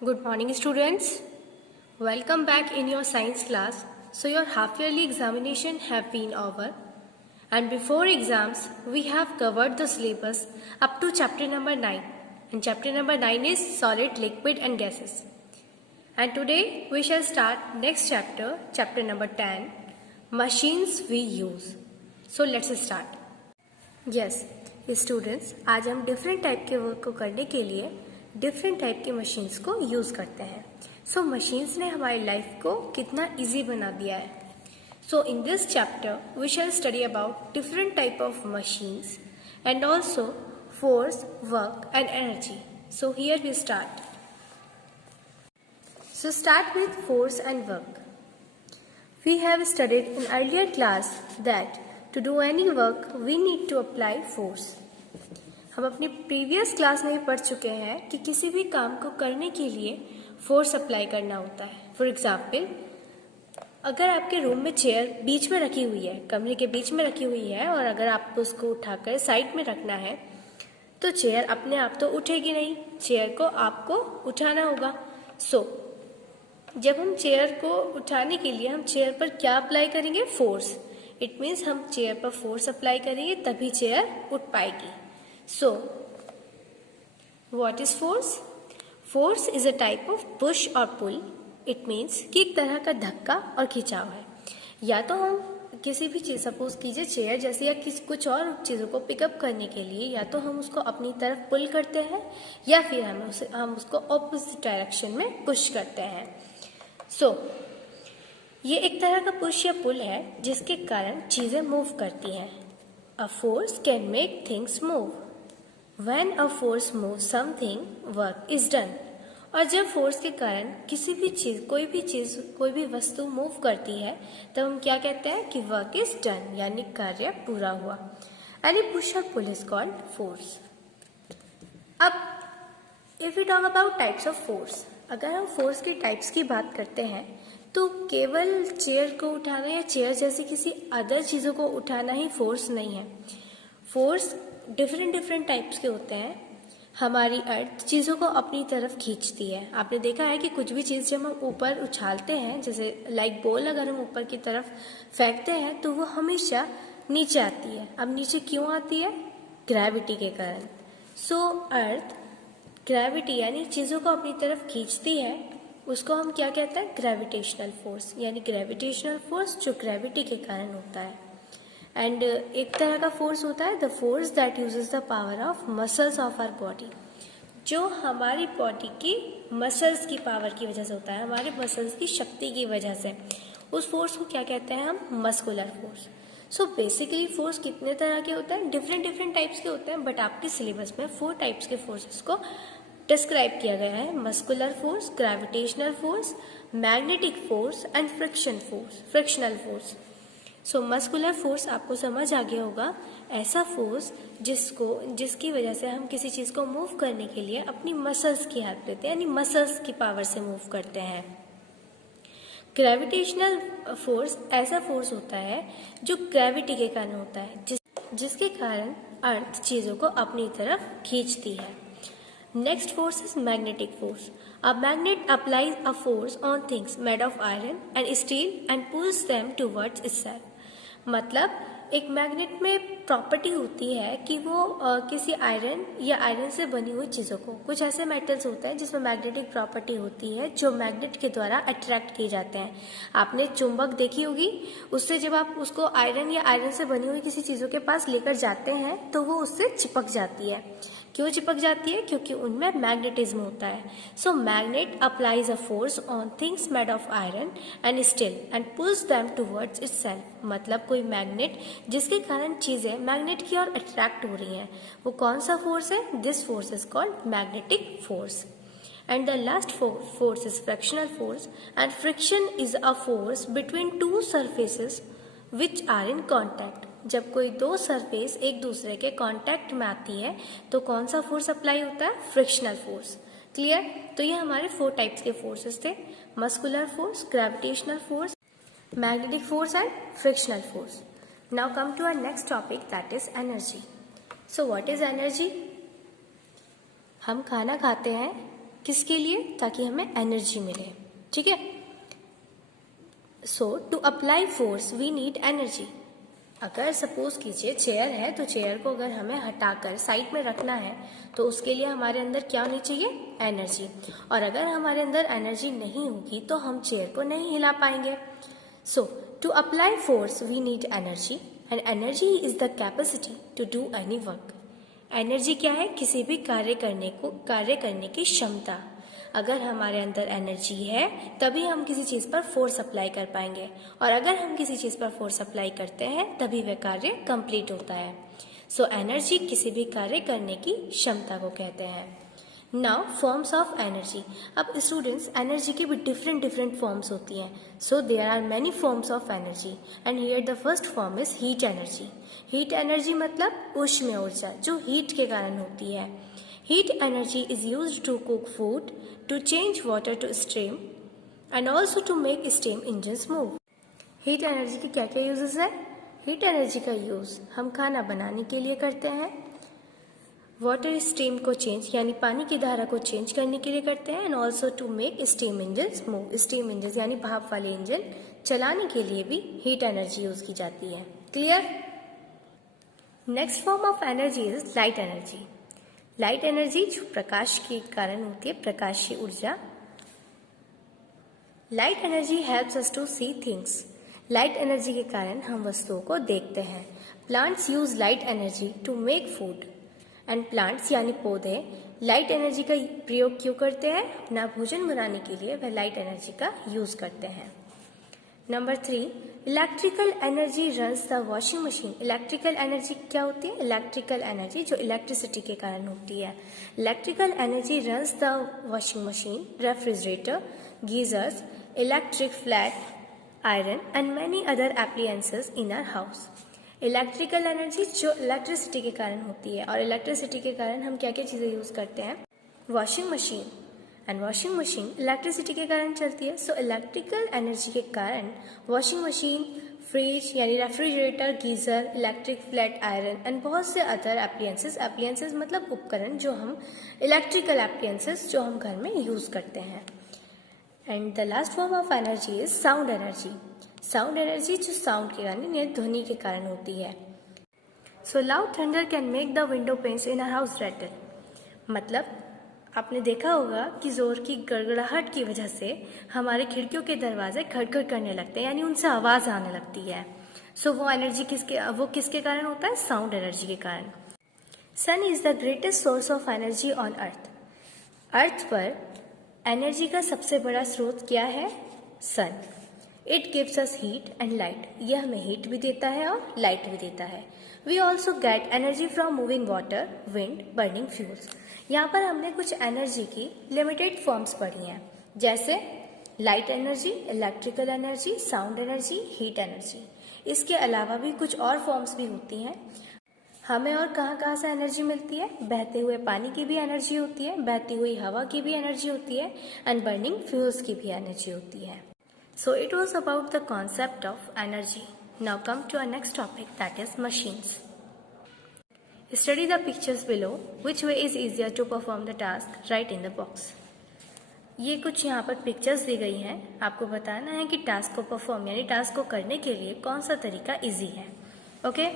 Good morning, students. Welcome back in your science class. So your half-yearly examination have been over, and before exams, we have covered the syllabus up to chapter number 9. And chapter number 9 is solid, liquid, and gases. And today we shall start next chapter, chapter number 10, machines we use. So let's start. Yes, students, आज हम different type के work को करने के लिए different type की machines को use करते हैं. सो मशीन्स ने हमारी लाइफ को कितना इजी बना दिया है. So in this chapter we shall study about different type of machines and also force, work and energy. So here we start. So start with force and work. We have studied in earlier class that to do any work we need to apply force. हम अपनी previous class में पढ़ चुके हैं कि किसी भी काम को करने के लिए फोर्स अप्लाई करना होता है. फॉर एग्जाम्पल, अगर आपके रूम में चेयर बीच में रखी हुई है, कमरे के बीच में रखी हुई है, और अगर आपको उसको उठाकर साइड में रखना है तो चेयर अपने आप तो उठेगी नहीं, चेयर को आपको उठाना होगा. जब हम चेयर को उठाने के लिए हम चेयर पर क्या अप्लाई करेंगे? फोर्स. इट मीन्स हम चेयर पर फोर्स अप्लाई करेंगे तभी चेयर उठ पाएगी. सो what is force? Force is a type of push और पुल. इट मीन्स कि एक तरह का धक्का और खिंचाव है. या तो हम किसी भी चीज, सपोज कीजिए चेयर जैसे, या कुछ और चीजों को पिकअप करने के लिए या तो हम उसको अपनी तरफ पुल करते हैं या फिर हम उसको ऑपोजिट डायरेक्शन में पुश करते हैं. ये एक तरह का पुश या पुल है जिसके कारण चीजें मूव करती हैं. A force can make things move. When a force move something, work is done. और जब फोर्स के कारण किसी भी चीज, कोई भी वस्तु मूव करती है तब हम क्या कहते हैं कि वर्क इज डन, यानी कार्य पूरा हुआ. एनी पुश और पुल इज कॉल्ड फोर्स. अब if you talk about types of force, अगर हम फोर्स के टाइप्स की बात करते हैं तो केवल चेयर को उठाना या चेयर जैसी किसी अदर चीज़ों को उठाना ही फोर्स नहीं है. फोर्स डिफरेंट टाइप्स के होते हैं. हमारी अर्थ चीज़ों को अपनी तरफ खींचती है. आपने देखा है कि कुछ भी चीज़ जब हम ऊपर उछालते हैं, जैसे लाइक बॉल अगर हम ऊपर की तरफ फेंकते हैं तो वो हमेशा नीचे आती है. अब नीचे क्यों आती है? ग्रेविटी के कारण. सो अर्थ ग्रेविटी यानी चीज़ों को अपनी तरफ खींचती है, उसको हम क्या कहते हैं? Gravitational force. यानी ग्रेविटेशनल फोर्स जो ग्रेविटी के कारण होता है. एंड एक तरह का फोर्स होता है the force that uses the power of muscles of our body, जो हमारी बॉडी की मसल्स की पावर की वजह से होता है, हमारे मसल्स की शक्ति की वजह से. उस फोर्स को क्या कहते हैं हम? Muscular force. So basically force कितने तरह के होते हैं? डिफरेंट टाइप्स के होते हैं, बट आपके सिलेबस में 4 टाइप्स के फोर्सेस को डिस्क्राइब किया गया है. Muscular force, gravitational force, magnetic force and frictional force. So muscular force आपको समझ आ गया होगा, ऐसा फोर्स जिसकी वजह से हम किसी चीज को मूव करने के लिए अपनी मसल्स की हेल्प लेते हैं, यानी मसल्स की पावर से मूव करते हैं. ग्रेविटेशनल फोर्स ऐसा फोर्स होता है जो ग्रेविटी के कारण होता है, जिसके कारण अर्थ चीजों को अपनी तरफ खींचती है. Next force is magnetic force. A magnet applies a force on things made of iron and steel and pulls them towards itself. मतलब एक मैग्नेट में प्रॉपर्टी होती है कि वो किसी आयरन या आयरन से बनी हुई चीज़ों को, कुछ ऐसे मेटल्स होते हैं जिसमें मैग्नेटिक प्रॉपर्टी होती है जो मैग्नेट के द्वारा अट्रैक्ट किए जाते हैं. आपने चुंबक देखी होगी, उससे जब आप उसको आयरन या आयरन से बनी हुई किसी चीज़ों के पास लेकर जाते हैं तो वो उससे चिपक जाती है. क्यों चिपक जाती है? क्योंकि उनमें मैग्नेटिज्म होता है. So magnet applies a force on things made of iron and steel and pulls them towards itself. मतलब कोई मैग्नेट जिसके कारण चीजें मैग्नेट की ओर अट्रैक्ट हो रही हैं, वो कौन सा फोर्स है? This force is called magnetic force. And the last force is frictional force, and friction is a force between two surfaces which are in contact. जब कोई दो सरफेस एक दूसरे के कांटेक्ट में आती है तो कौन सा फोर्स अप्लाई होता है? Frictional force. क्लियर? तो ये हमारे 4 टाइप्स के फोर्सेस थे: muscular force, gravitational force, magnetic force and frictional force. Now come to our next topic, that is energy. So what is energy? हम खाना खाते हैं, किसके लिए? ताकि हमें एनर्जी मिले, ठीक है। So to apply force we need energy. अगर सपोज कीजिए चेयर है, तो चेयर को अगर हमें हटाकर साइड में रखना है तो उसके लिए हमारे अंदर क्या होनी चाहिए? एनर्जी। और अगर हमारे अंदर एनर्जी नहीं होगी तो हम चेयर को नहीं हिला पाएंगे। So to apply force we need energy and energy is the capacity to do any work. Energy क्या है? किसी भी कार्य करने की क्षमता। अगर हमारे अंदर एनर्जी है तभी हम किसी चीज़ पर फोर्स अप्लाई कर पाएंगे, और अगर हम किसी चीज़ पर फोर्स अप्लाई करते हैं तभी वह कार्य कंप्लीट होता है। सो एनर्जी किसी भी कार्य करने की क्षमता को कहते हैं। Now forms of energy. अब स्टूडेंट्स, एनर्जी की भी डिफरेंट फॉर्म्स होती हैं। So there are many forms of energy and here the first form is heat energy. Heat energy मतलब ऊष्मीय ऊर्जा, जो हीट के कारण होती है। Heat energy is used to cook food, to change water to steam, and also to make steam engines move. Heat energy के क्या क्या uses है? Heat energy का use हम खाना बनाने के लिए करते हैं, वाटर स्टीम को चेंज यानी पानी की धारा को चेंज करने के लिए करते हैं, and also to make steam engine move. Steam engine यानी भाप वाले इंजन चलाने के लिए भी हीट एनर्जी यूज की जाती है। Clear? Next form of energy is light energy. Light energy जो प्रकाश के कारण होती है, प्रकाशीय ऊर्जा। Light energy helps us to see things. Light energy के कारण हम वस्तुओं को देखते हैं। Plants use light energy to make food, and plants यानी पौधे लाइट एनर्जी का प्रयोग क्यों करते हैं? अपना भोजन बनाने के लिए वह लाइट एनर्जी का यूज करते हैं। Number 3, electrical energy runs the washing machine. Electrical energy क्या होती है? इलेक्ट्रिकल एनर्जी जो इलेक्ट्रिसिटी के कारण होती है। Electrical energy runs the washing machine, refrigerator, geysers, electric flat iron and many other appliances in our house. Electrical energy जो electricity के कारण होती है, और इलेक्ट्रिसिटी के कारण हम क्या क्या चीज़ें यूज करते हैं? Washing machine, and washing machine electricity के कारण चलती है। सो इलेक्ट्रिकल एनर्जी के कारण वॉशिंग मशीन, फ्रिज यानी refrigerator, geyser, electric flat iron and बहुत से अदर एप्लियंसेस। एप्लियंसेस मतलब उपकरण, जो हम इलेक्ट्रिकल एप्लियंसेस जो हम घर में यूज करते हैं। And the last form of energy is sound energy. Sound energy जो साउंड के कारण यानी ध्वनि के कारण होती है। So loud thunder can make the window panes in a house rattle. मतलब आपने देखा होगा कि जोर की गड़गड़ाहट की वजह से हमारे खिड़कियों के दरवाजे खड़खड़ करने लगते हैं, यानी उनसे आवाज आने लगती है। सो वो एनर्जी किसके कारण होता है? साउंड एनर्जी के कारण। Sun is the greatest source of energy on earth. Earth पर एनर्जी का सबसे बड़ा स्रोत क्या है? Sun. It gives us heat and light. यह हमें हीट भी देता है और लाइट भी देता है। We also get energy from moving water, wind, burning fuels. यहाँ पर हमने कुछ एनर्जी की लिमिटेड फॉर्म्स पढ़ी हैं, जैसे light energy, electrical energy, sound energy, heat energy. इसके अलावा भी कुछ और फॉर्म्स भी होती हैं। हमें और कहाँ से एनर्जी मिलती है? बहते हुए पानी की भी एनर्जी होती है, बहती हुई हवा की भी एनर्जी होती है, एंड बर्निंग फ्यूल्स की भी एनर्जी होती है। So it was about the concept of energy. Now come to our next topic, that is machines. Study the pictures below. Which way is easier to perform the task? Write in the box. ये कुछ यहाँ पर pictures दी गई हैं। आपको बताना है कि टास्क को परफॉर्म यानी टास्क को करने के लिए कौन सा तरीका इजी है। Okay,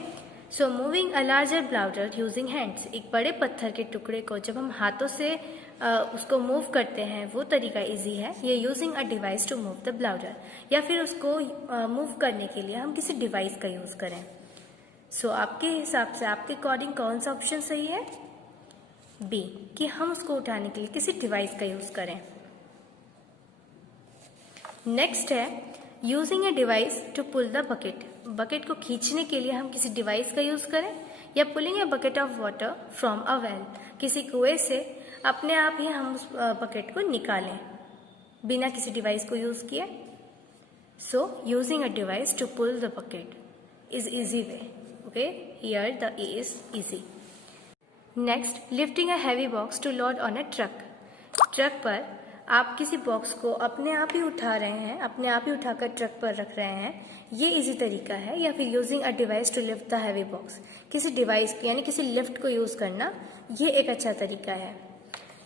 so moving a larger boulder using hands. एक बड़े पत्थर के टुकड़े को जब हम हाथों से उसको मूव करते हैं वो तरीका इजी है। ये using a device to move the boulder, या फिर उसको मूव करने के लिए हम किसी डिवाइस का यूज करें। सो आपके हिसाब से, आपके अकॉर्डिंग कौन सा ऑप्शन सही है? बी, कि हम उसको उठाने के लिए किसी डिवाइस का यूज करें। नेक्स्ट है using a device to pull the bucket. Bucket को खींचने के लिए हम किसी डिवाइस का यूज करें, या pulling a bucket of water from a well. किसी कुएं से अपने आप ही हम उस बकेट को निकालें बिना किसी डिवाइस को यूज किए। So using a device to pull the bucket is easy way. Okay, here the a is easy. Next, lifting a heavy box to load on a truck. Truck पर आप किसी box को अपने आप ही उठा रहे हैं, अपने आप ही उठाकर ट्रक पर रख रहे हैं, ये इजी तरीका है। या फिर using a device to lift the heavy box, किसी डिवाइस यानी किसी लिफ्ट को यूज करना, ये एक अच्छा तरीका है।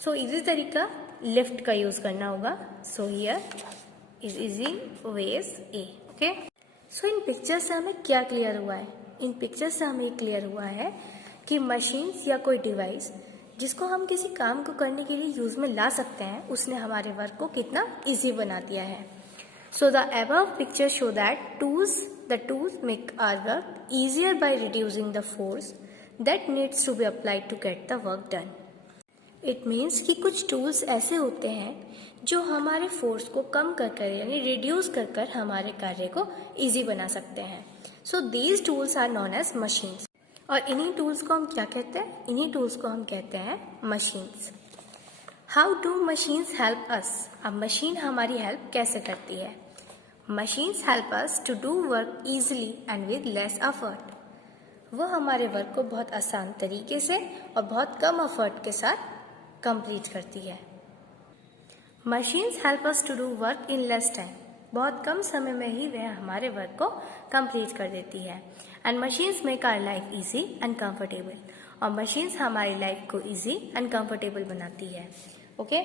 सो इजी तरीका लिफ्ट का यूज करना होगा. So here is easy veg A. Okay, so in picture से हमें क्या क्लियर हुआ है? इन पिक्चर से हमें क्लियर हुआ है कि मशीन्स या कोई डिवाइस जिसको हम किसी काम को करने के लिए यूज में ला सकते हैं, उसने हमारे वर्क को कितना इजी बना दिया है. So the above picture show that the tools make our work easier by reducing the force that needs to be applied to get the work done. It means कि कुछ टूल्स ऐसे होते हैं जो हमारे फोर्स को कम कर यानी रिड्यूस कर हमारे कार्य को इजी बना सकते हैं. So these tools are known as machines. और इन्हीं टूल्स को हम क्या कहते हैं? इन्हीं टूल्स को हम कहते हैं machines. How do machines help us? अब मशीन हमारी हेल्प कैसे करती है? Machines help us to do work easily and with less effort. वो हमारे वर्क को बहुत आसान तरीके से और बहुत कम एफर्ट के साथ कंप्लीट करती है. Machines help us to do work in less time. बहुत कम समय में ही वह हमारे वर्क को कंप्लीट कर देती है. And machines make our life easy and comfortable. और machines हमारी लाइफ को easy and comfortable बनाती है. Okay?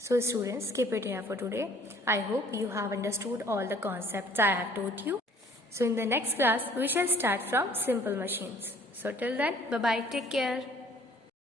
So students, keep it here for today. I hope you have understood all the concepts I have taught you. So in the next class, we shall start from simple machines. So till then, bye-bye, take care.